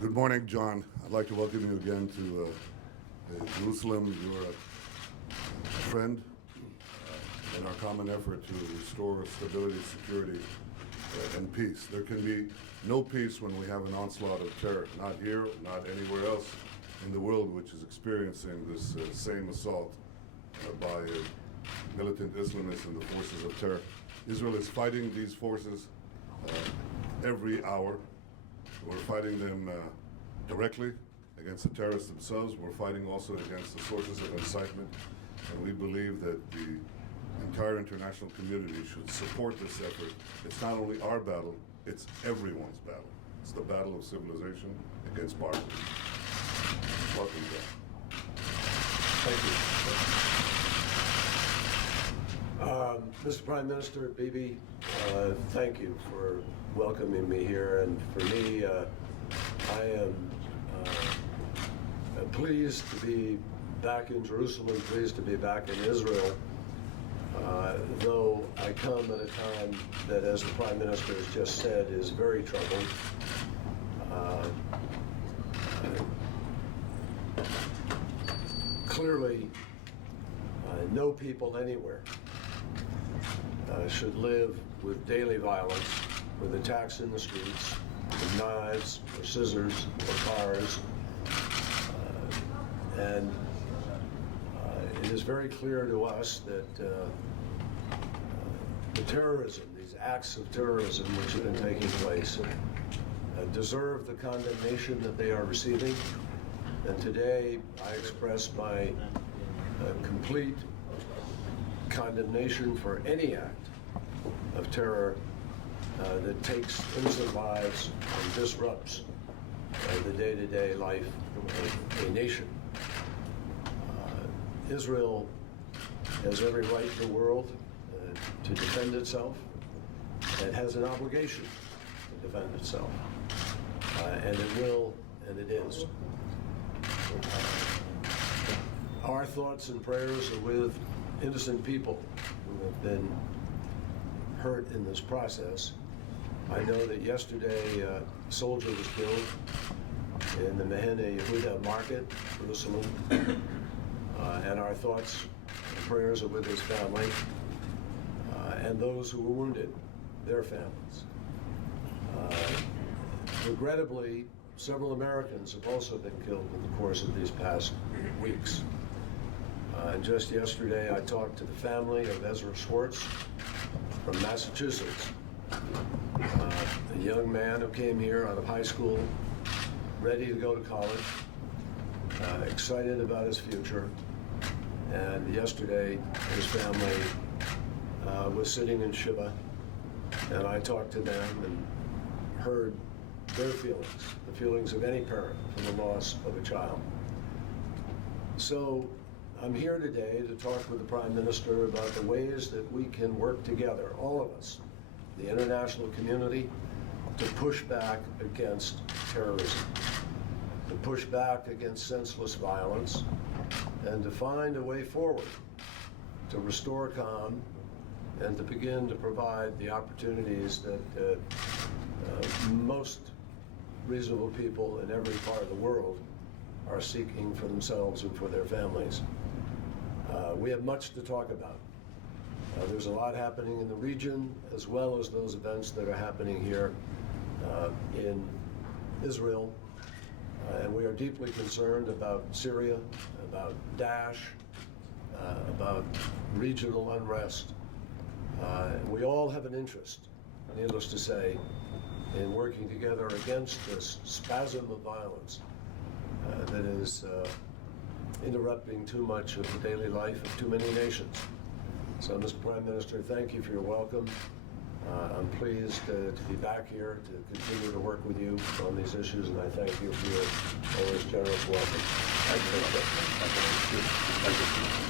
Good morning, John. I'd like to welcome you again to Jerusalem. You're a friend in our common effort to restore stability, security, and peace. There can be no peace when we have an onslaught of terror, not here, not anywhere else in the world which is experiencing this same assault by militant Islamists and the forces of terror. Israel is fighting these forces every hour. We're fighting them directly against the terrorists themselves. We're fighting also against the sources of incitement. And we believe that the entire international community should support this effort. It's not only our battle, it's everyone's battle. It's the battle of civilization against barbarism. Welcome, John. Thank you. Mr. Prime Minister, Bibi, thank you for welcoming me here. And for me, I am pleased to be back in Jerusalem, pleased to be back in Israel, though I come at a time that, as the Prime Minister has just said, is very troubled. Clearly, no people anywhere should live with daily violence, with attacks in the streets, with knives or scissors or cars. And it is very clear to us that the terrorism, these acts of terrorism which have been taking place, deserve the condemnation that they are receiving. And today I express my complete condemnation for any act of terror that takes innocent lives and disrupts the day-to-day life of a nation. Israel has every right in the world to defend itself. It has an obligation to defend itself. And it will, and it is. Our thoughts and prayers are with innocent people who have been hurt in this process. I know that yesterday a soldier was killed in the Mehene Yehuda market, Jerusalem, and our thoughts and prayers are with his family and those who were wounded, their families. Regrettably, several Americans have also been killed in the course of these past weeks. And just yesterday, I talked to the family of Ezra Schwartz from Massachusetts, a young man who came here out of high school, ready to go to college, excited about his future. And yesterday, his family was sitting in Shiva, and I talked to them and heard their feelings, the feelings of any parent for the loss of a child. So I'm here today to talk with the Prime Minister about the ways that we can work together, all of us, the international community, to push back against terrorism, to push back against senseless violence, and to find a way forward to restore calm and to begin to provide the opportunities that most reasonable people in every part of the world are seeking for themselves and for their families. We have much to talk about. There's a lot happening in the region, as well as those events that are happening here in Israel. And we are deeply concerned about Syria, about Daesh, about regional unrest. We all have an interest, needless to say, in working together against this spasm of violence that is interrupting too much of the daily life of too many nations. So, Mr. Prime Minister, thank you for your welcome. I'm pleased to be back here to continue to work with you on these issues, and I thank you for your always generous welcome. Thank you.